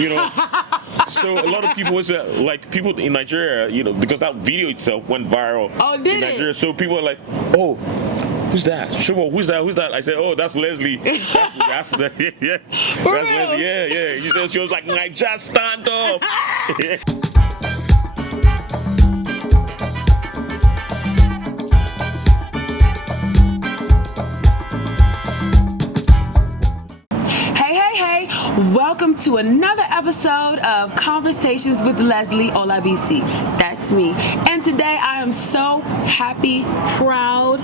You know, so a lot of people was like people in Nigeria, you know, because that video itself went viral. Oh, did in Nigeria. it? So people are like, oh, who's that? Shobo, who's that? Who's that? I said, oh, that's Leslie. That's yeah, For that's real? Leslie. Yeah. She was like, Niger, stand up. Hey, welcome to another episode of Conversations with Leslie Olabisi. That's me. And today I am so happy, proud,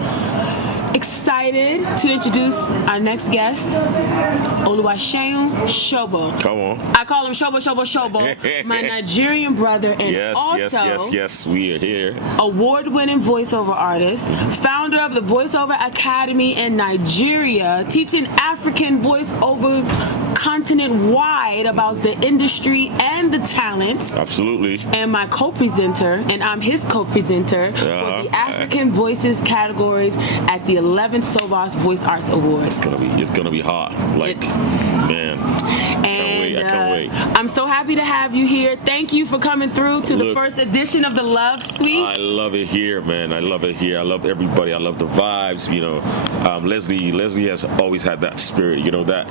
excited to introduce our next guest, Seun Shobo. Come on. I call him Shobo, my Nigerian brother, and yes, we are here. Award-winning voiceover artist, founder of the Voiceover Academy in Nigeria, teaching African voiceover continent-wide about the industry and the talent. Absolutely. And my co-presenter, and I'm his co-presenter for the African Voices categories at the 11th SOVAS Voice Arts Awards. It's gonna be hot. Man. And I can't wait. I'm so happy to have you here. Thank you for coming through to the first edition of the LOV Suite. I love it here, man. I love it here. I love everybody. I love the vibes. You know, Leslie has always had that spirit. You know, that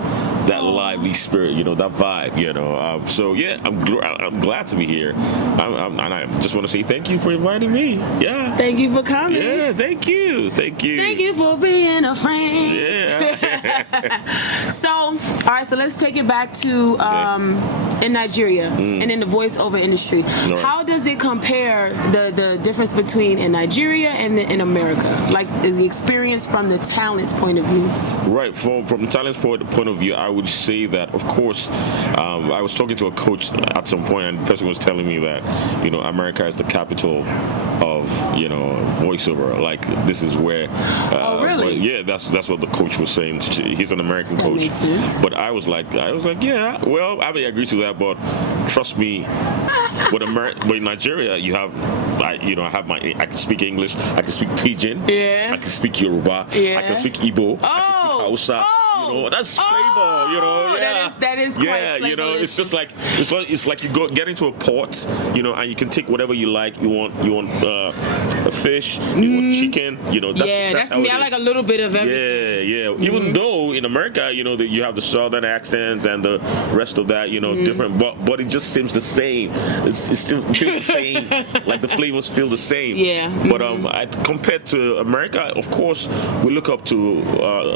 lively spirit. You know, that vibe. You know. So yeah, I'm glad to be here. And I just want to say thank you for inviting me. Yeah. Thank you for coming. Yeah. Thank you. Thank you for being a friend. Yeah. So, all right. So let's take it back to in Nigeria and in the voiceover industry. Right. How does it compare the difference between in Nigeria and in America? Like the experience from the talent's point of view. Right. From the talent's point of view, I would say that, of course, I was talking to a coach at some point, and the person was telling me that, you know, America is the capital of, you know, voiceover. Like, this is where. Oh, really? Yeah, that's what the coach was saying. He's an American coach. Makes sense. But I was like, yeah. Well, I may agree to that, but trust me, with Nigeria, I can speak English, I can speak Pidgin, I can speak Yoruba, I can speak Igbo, I can speak Hausa. You know, that's flavor. You know, that is quite you know, it's just like it's like you get into a pot, you know, and you can take whatever you like. You want a fish, you want chicken. You know, that's me. I like a little bit of everything. Yeah. Even though in America, you know, that you have the southern accents and the rest of that, you know, different, but it just seems the same. It still feels the same. Like the flavors feel the same. Yeah. But compared to America, of course, we look up to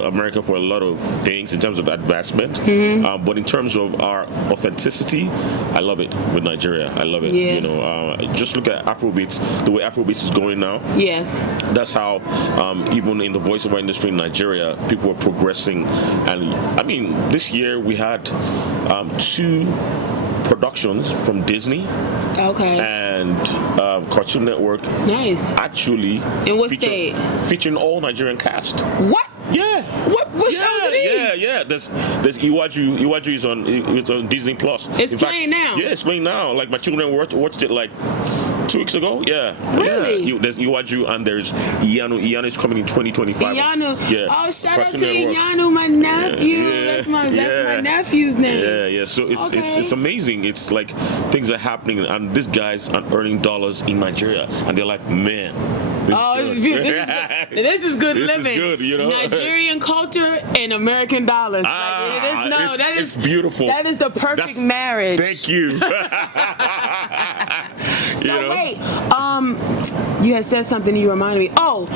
America for a lot of things in terms of advancement. But in terms of our authenticity, I love it with Nigeria. I love it. Yeah. You know, just look at Afrobeats, the way Afrobeats is going now. Yes. That's how even in the voiceover industry in Nigeria, people are progressing. And I mean, this year we had 2 productions from Disney and Cartoon Network. Nice. Actually, in what state? Featuring all Nigerian cast. What? Yeah. What shows are these? Yeah. There's Iwaju. Iwaju is on Disney Plus. It's playing now. Yeah, it's playing now. Like my children watched it like 2 weeks ago. Yeah. Really? Yeah. There's Iwaju and there's Iyanu. Iyanu is coming in 2025. Iyanu. Yeah. Oh, shout out to Network. Iyanu, my nephew. Yeah. That's my nephew's name. Yeah. So it's amazing. It's like things are happening, and these guys are earning dollars in Nigeria, and they're like, man. This is good. This is good living. This is good, you know. Nigerian culture and American dollars. It's beautiful. That is the perfect marriage. Thank you. So wait, you had said something. You reminded me. Oh,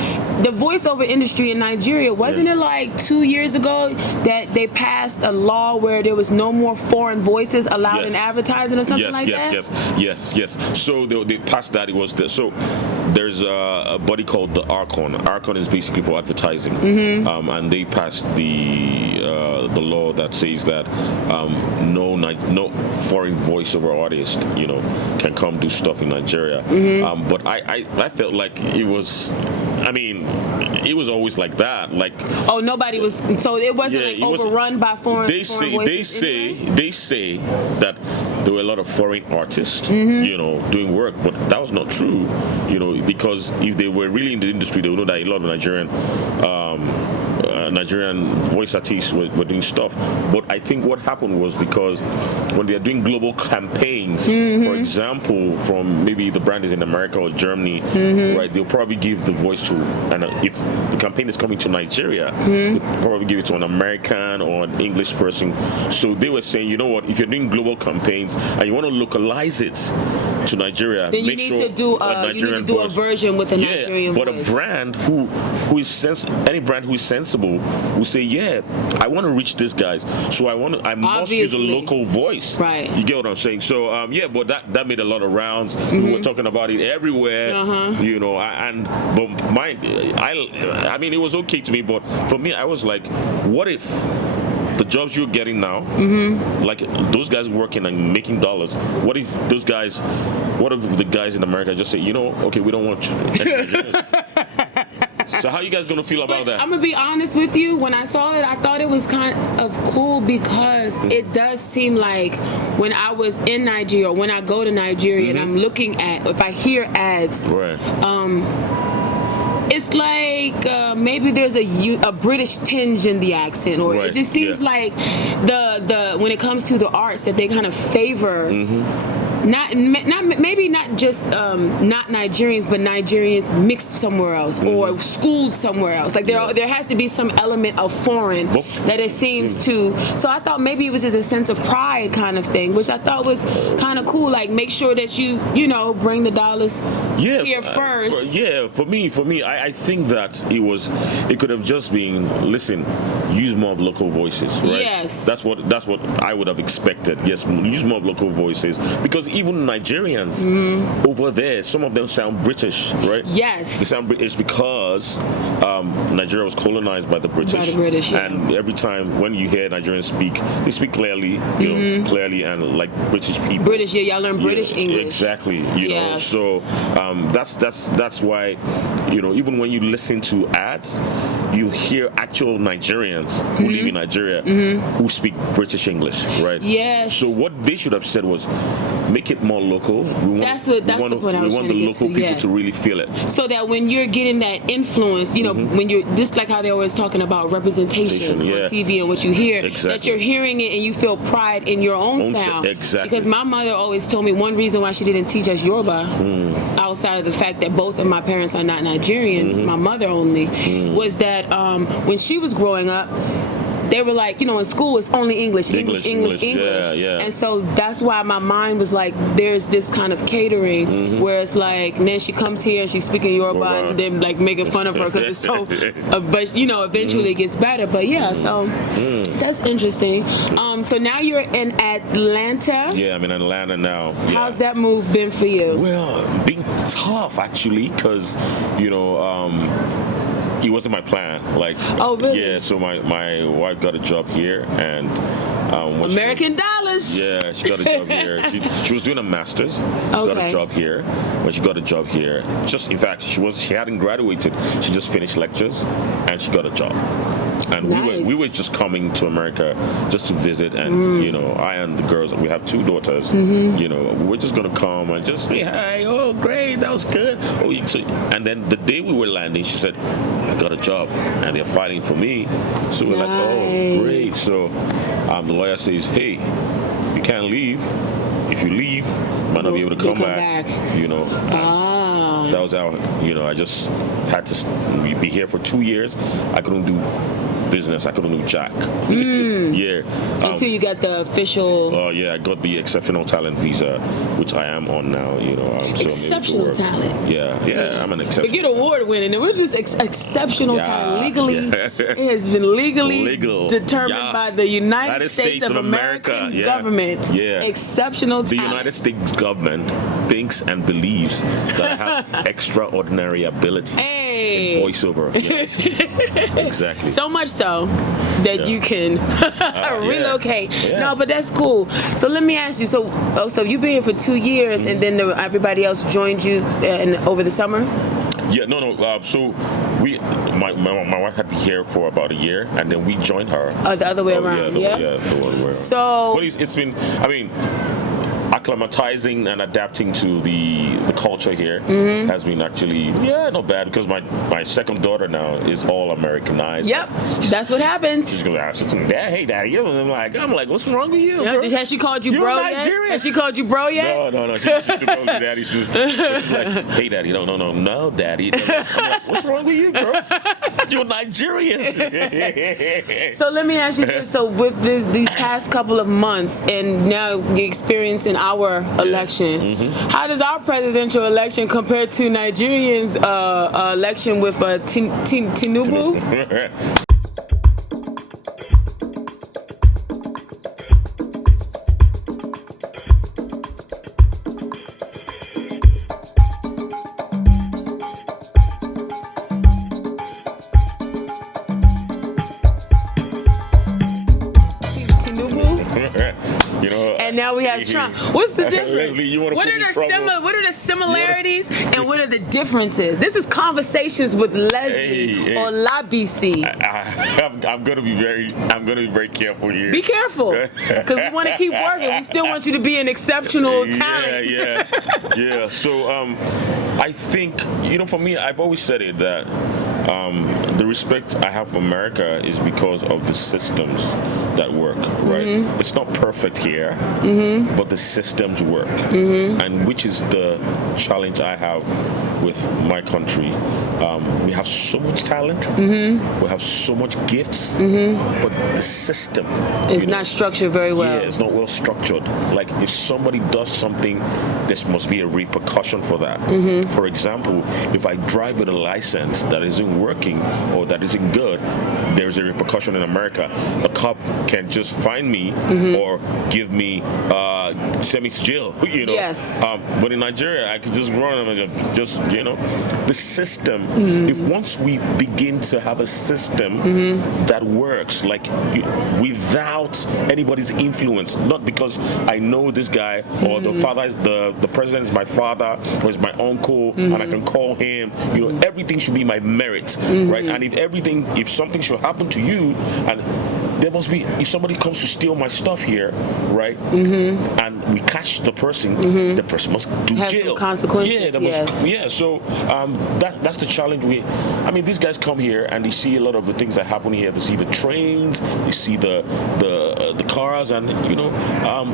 the voiceover industry in Nigeria, wasn't it like 2 years ago that they passed a law where there was no more foreign voices allowed in advertising or something like that? Yes. So they passed that. There's a body called the Archon. Archon is basically for advertising, and they passed the law that says that no foreign voiceover artist, you know, can come do stuff in Nigeria. But I felt like it was. I mean, it was always like that. Like, nobody was. So it wasn't overrun by foreign. They say that there were a lot of foreign artists, you know, doing work, but that was not true, you know, because if they were really in the industry, they would know that a lot of Nigerian Nigerian voice artists were doing stuff. But I think what happened was because when they are doing global campaigns, for example, from maybe the brand is in America or Germany, right? They'll probably give the voice to, and if the campaign is coming to Nigeria, they'll probably give it to an American or an English person. So they were saying, you know what? If you're doing global campaigns and you want to localize it to Nigeria, then make sure a version with a Nigerian but voice. a brand who is any brand who is sensible will say, yeah, I want to reach these guys, so I must use a local voice. Right. You get what I'm saying? So but that made a lot of rounds. We were talking about it everywhere. You know, I mean, it was okay to me, but for me, I was like, what if the jobs you're getting now, like those guys working and making dollars, what if the guys in America just say, you know, okay, we don't want you. So how you guys gonna feel about that? I'm gonna be honest with you. When I saw that, I thought it was kind of cool because it does seem like when I was in Nigeria, when I go to Nigeria and I'm looking at, if I hear ads, right. It's like maybe there's a British tinge in the accent, or it just seems like the when it comes to the arts that they kind of favor. Not just not Nigerians, but Nigerians mixed somewhere else or schooled somewhere else. Like there has to be some element of foreign that it seems to. So I thought maybe it was just a sense of pride kind of thing, which I thought was kind of cool. Like make sure that you know bring the dollars here first. For me, I think that it could have just been, listen, use more of local voices, right? Yes. That's what I would have expected. Yes, use more of local voices, because even Nigerians over there, some of them sound British, right? Yes. They sound British because Nigeria was colonized by the British. By the British, yeah. And every time when you hear Nigerians speak, they speak clearly, you know, clearly and like British people. British, yeah, y'all learn British English. Exactly, you know. So that's why, you know, even when you listen to ads, you hear actual Nigerians who live in Nigeria who speak British English, right? Yes. So what they should have said was, make it more local. That's the point I was trying to get to. We want the local people to really feel it. So that when you're getting that influence, you know, when you're just like how they're always talking about representation on TV and what you hear, that you're hearing it and you feel pride in your own sound. Exactly. Because my mother always told me one reason why she didn't teach us Yoruba, outside of the fact that both of my parents are not Nigerian, my mother only, was that when she was growing up, they were like, you know, in school it's only English. Yeah. And so that's why my mind was like, there's this kind of catering where it's like, and then she comes here and she's speaking Yoruba and then like making fun of her because it's so, but you know, eventually it gets better. But yeah, so that's interesting. So now you're in Atlanta. Yeah, I'm in Atlanta now. Yeah. How's that move been for you? Well, been tough actually, because, you know, it wasn't my plan. Like, oh really? Yeah. So my wife got a job here, and American dollars. Yeah, she got a job here. She was doing a master's. Got a job here. When she got a job here, in fact, she hadn't graduated. She just finished lectures, and she got a job. And we were just coming to America just to visit, and you know, I and the girls, we have 2 daughters. You know, we're just gonna come and just say hi. Oh, great, that was good. And then the day we were landing, she said, I got a job, and they're fighting for me. So we're like, oh, great. So the lawyer says, hey, you can't leave. If you leave, you might not be able to come back. You know. That was how, you know, I just had to be here for 2 years. I couldn't do business. I couldn't do jack. Yeah. Until you got the official. Oh yeah, I got the exceptional talent visa, which I am on now. You know, so exceptional talent. Yeah, I'm an exceptional. Forget award winning. We're just exceptional talent. Legally, it has been legally determined by the United States of American government. Yeah. Exceptional talent. The United States government thinks and believes that I have extraordinary ability in voiceover. Yeah. Exactly. So much so that you can relocate. No, but that's cool. So let me ask you. So you've been here for 2 years, and then everybody else joined you over the summer? Yeah, no. So my wife had been here for about a year, and then we joined her. Oh, the other way around. The other way around. So but it's been. I mean, I acclimatizing and adapting to the culture here has been actually not bad, because my second daughter now is all Americanized. Yep, that's what happens. She's gonna ask me, "Dad, hey, Daddy," I'm like, what's wrong with you? Bro? Has she called you You're bro Nigerian. yet? Has she called you bro yet? No. She still calls me Daddy. She's like, "Hey, Daddy, no, Daddy." I'm like, what's wrong with you, bro? You're Nigerian. So let me ask you this: so with these past couple of months, and now the experience in our election, how does our presidential election compare to Nigerians' election with Tinubu? And now we have Trump. What's the difference? Leslie, what are the similarities and what are the differences? This is Conversations with Leslie or LOVStudios. I'm gonna be very careful here. Be careful, because we want to keep working. We still want you to be an exceptional talent. Yeah. So I think, for me, I've always said it that the respect I have for America is because of the systems that work, right? It's not perfect here, but the systems work, and which is the challenge I have with my country. We have so much talent, we have so much gifts, but the system is not structured very well. Yeah, it's not well structured. Like, if somebody does something, there must be a repercussion for that. For example, if I drive with a license that isn't working or that isn't good, there's a repercussion in America. A cop can just find me or give me send me to jail. Yes. But in Nigeria, I could just run and just the system. If once we begin to have a system that works, like without anybody's influence, not because I know this guy or the father is the president is my father or is my uncle and I can call him. Everything should be my merit, right? And if something should happen to you, and there must be, if somebody comes to steal my stuff here, right? And we catch the person must do jail. Some consequences. So that's the challenge. These guys come here and they see a lot of the things that happen here. They see the trains, they see the cars, and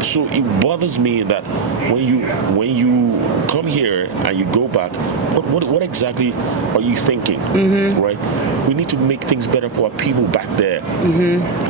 so it bothers me that when you come here and you go back, what exactly are you thinking, right? We need to make things better for our people back there.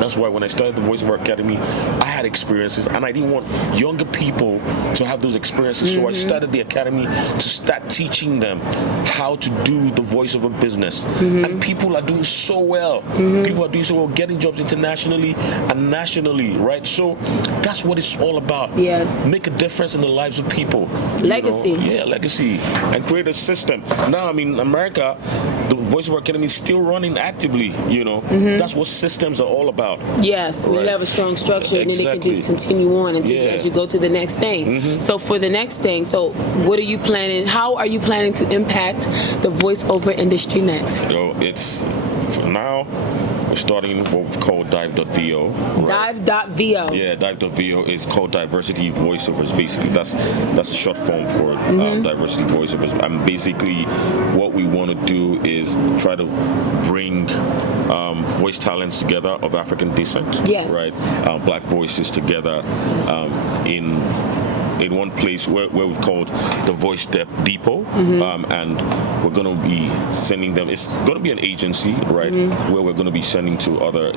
That's why when I started the Voiceover Academy, I had experiences, and I didn't want younger people to have those experiences. So I started the academy to start teaching them how to do the voiceover business. And people are doing so well. People are doing so well, getting jobs internationally and nationally, right? So that's what it's all about. Yes. Make a difference in the lives of people. Legacy. Legacy. And create a system. Now, America, the Voiceover Academy is still running actively, That's what systems are all about. Yes, when you have a strong structure, and then it can just continue on until as you go to the next thing. So for the next thing, what are you planning? How are you planning to impact the voiceover industry next? So for now, we're starting what we've called Dive.vo. Right? Dive.vo. Yeah, Dive.vo is called Diversity Voiceovers. Basically, that's a short form for Diversity Voiceovers. And basically, what we want to do is try to bring voice talents together of African descent. Yes. Right. Black voices together in one place where we've called the Voice Depot, and we're going to be sending them. It's going to be an agency, right, where we're going to be sending to other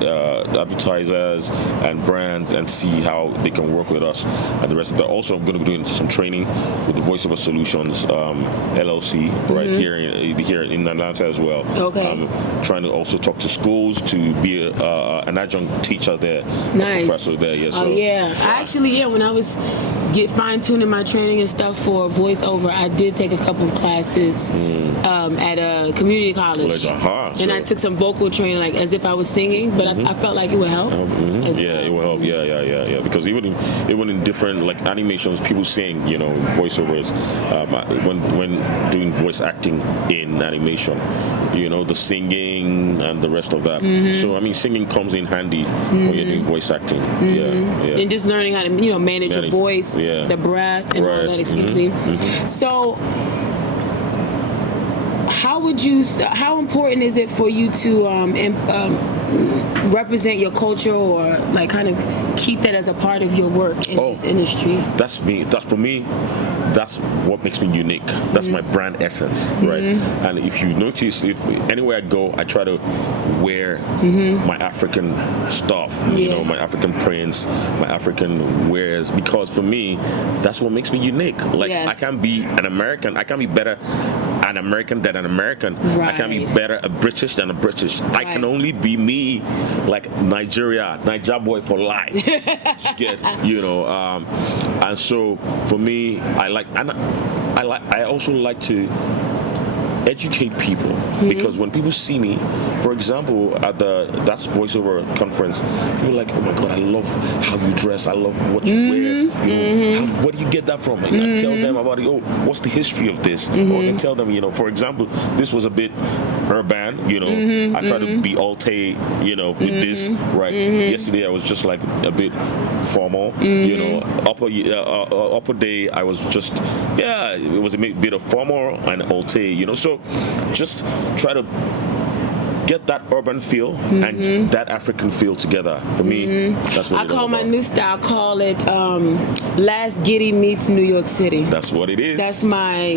advertisers and brands and see how they can work with us and the rest of that. Also, I'm going to be doing some training with the Voiceover Solutions LLC right here in Atlanta as well. Okay. I'm trying to also talk to schools to be an adjunct teacher there, nice. A professor there. Yeah. So, when I was fine-tuning my training and stuff for voiceover, I did take a couple of classes at a community college. And I took some vocal training, like as if I was singing, but I felt like it would help. It will help. Yeah. Because even in different like animations, people sing, voiceovers. When doing voice acting in animation, the singing, sing and the rest of that. So I mean, singing comes in handy when you're doing voice acting. And just learning how to manage your voice, the breath, and all that. Excuse me. So, how important is it for you to represent your culture, or like kind of keep that as a part of your work in this industry? That's me. That's for me. That's what makes me unique. That's my brand essence, right? And if you notice, if anywhere I go, I try to wear my African stuff, my African prints, my African wares, because for me, that's what makes me unique. Like I can't be an American. I can't be better an American than an American. I can't be better a British than a British. I can only be me, like Niger boy for life. And so for me, I also like to educate people, because when people see me, for example, at that's voiceover conference, people are like, oh my God, I love how you dress, I love what you wear, where do you get that from? And I tell them about it. What's the history of this? Or I can tell them, for example, this was a bit urban, I try to be alte, with this, right? Yesterday I was just like a bit formal, upper day I was just, it was a bit of formal and alte, so just try to get that urban feel and that African feel together. For me, that's what I call my new style, call it Last Giddy meets New York City. That's what it is. That's my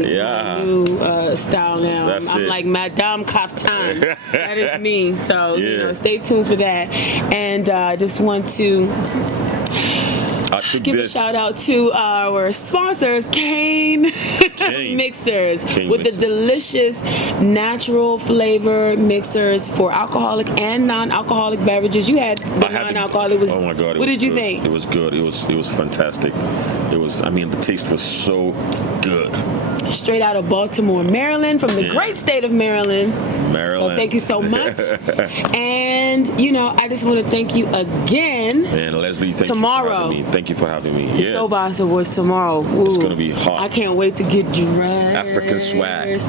new style now. I'm like Madame Kaftan. That is me. So, stay tuned for that. And I just want to give a shout out to our sponsors, Cane Mixers, with the delicious natural flavor mixers for alcoholic and non-alcoholic beverages. You had the non-alcoholic. Oh my God! What did you think? It was good. It was fantastic. The taste was so good. Straight out of Baltimore, Maryland, from the great state of Maryland. So thank you so much. And I just want to thank you again. And Leslie, thank you for having me. The SOVAS Awards tomorrow. Ooh, it's gonna be hot. I can't wait to get dressed. African swag,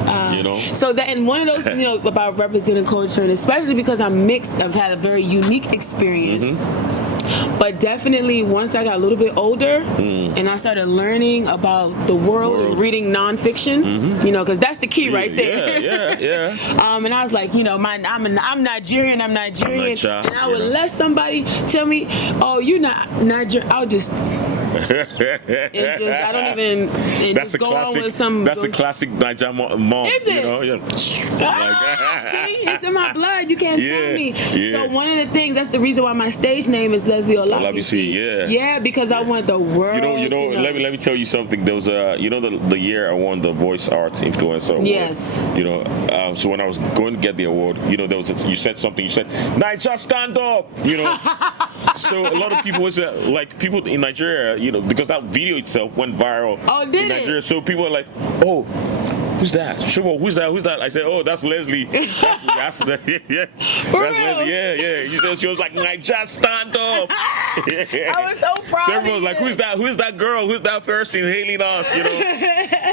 So that, and one of those, about representing culture, and especially because I'm mixed, I've had a very unique experience. But definitely once I got a little bit older and I started learning about the world and reading nonfiction, because that's the key right there. And I was like, I'm Nigerian, and I would let somebody tell me, oh, you're not Nigerian. I'll just I don't even. That's a classic. That's a classic Nigerian mom. Is it? See, it's in my blood. You can't tell me. So one of the things, that's the reason why my stage name is Leslie Olabisi. Yeah, because I want the world. To know. Let me tell you something. There was the year I won the Voice Arts Influencer Award. Yes. So when I was going to get the award, there was you said something. You said, "Niger, stand up." So a lot of people was like people in Nigeria. Because that video itself went viral in Nigeria. So people are like, oh, who's that? Shobo, who's that? I said, oh, that's Leslie. That's Leslie. She was like, Niger, stand up. I was so proud. So everyone was like, who's that? Who's that girl? Who's that person hailing us?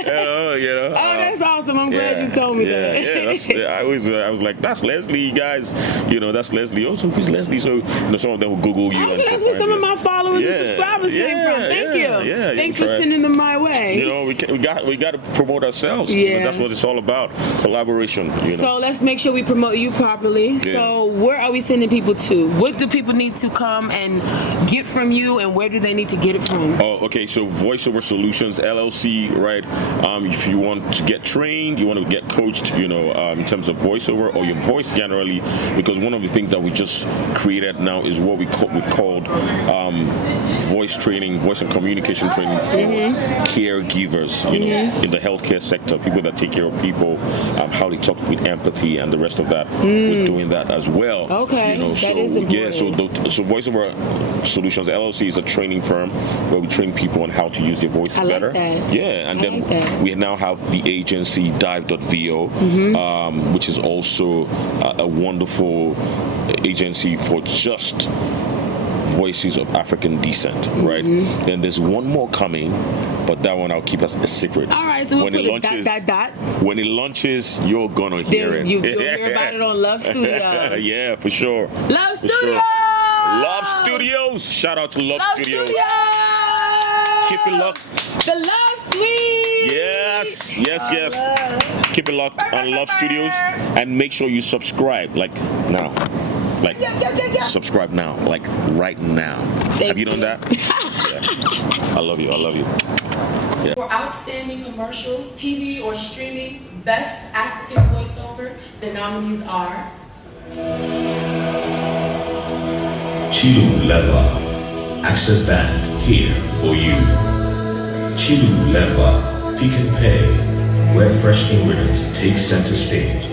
Oh, that's awesome. I'm glad you told me that. I was like, that's Leslie, guys. That's Leslie. Also, who's Leslie? So some of them will Google you. That's where some of my followers and subscribers came from. Thank you. Thanks for sending them my way. We got to promote ourselves. That's what it's all about. Collaboration. So let's make sure we promote you properly. So where are we sending people to? What do people need to come and get from you, and where do they need to get it from? Oh, okay. So Voiceover Solutions LLC, right? If you want to get trained, you want to get coached, in terms of voiceover or your voice generally, because one of the things that we just created now is what we've called voice training, voice and communication training for caregivers, in the healthcare sector, people that take care of people, how they talk with empathy and the rest of that. We're doing that as well. Okay, that is important. So Voiceover Solutions LLC is a training firm where we train people on how to use their voice better. Like that. And then we now have the agency Dive.vo, which is also a wonderful agency for just voices of African descent, right? And there's one more coming but that one I'll keep as a secret. All right, so we'll put it dot. When it launches, you're gonna hear it. You'll hear about it on LOV Studios. Yeah, for sure. LOV Studios. Sure. LOV Studios. Shout out to LOV Studios. Keep it locked. The LOV Suite. Yes. Keep it locked on LOV Studios, and make sure you subscribe like now. Like subscribe now, like right now. Have you done that? Yeah. I love you. Yeah. For outstanding commercial, TV, or streaming best African voiceover, the nominees are Chilu Lemba, Access Bank, here for you. Chilu Lemba, Pick and Pay, where fresh ingredients take center stage.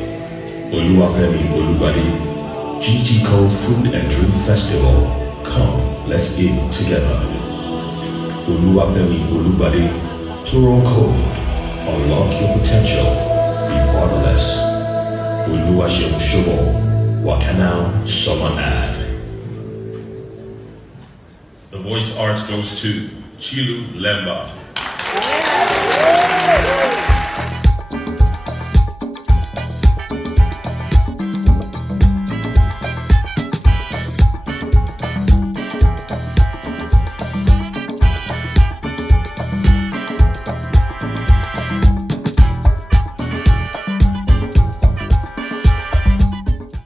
Oluwafemi Olubade, GT Code Food and Drink Festival. Come, let's eat together. Oluwafemi Olubade, plural code. Unlock your potential. Be borderless. Oluwaseun Shobo, Wakanao Summer Ad. The Voice Arts goes to Chilu Lemba.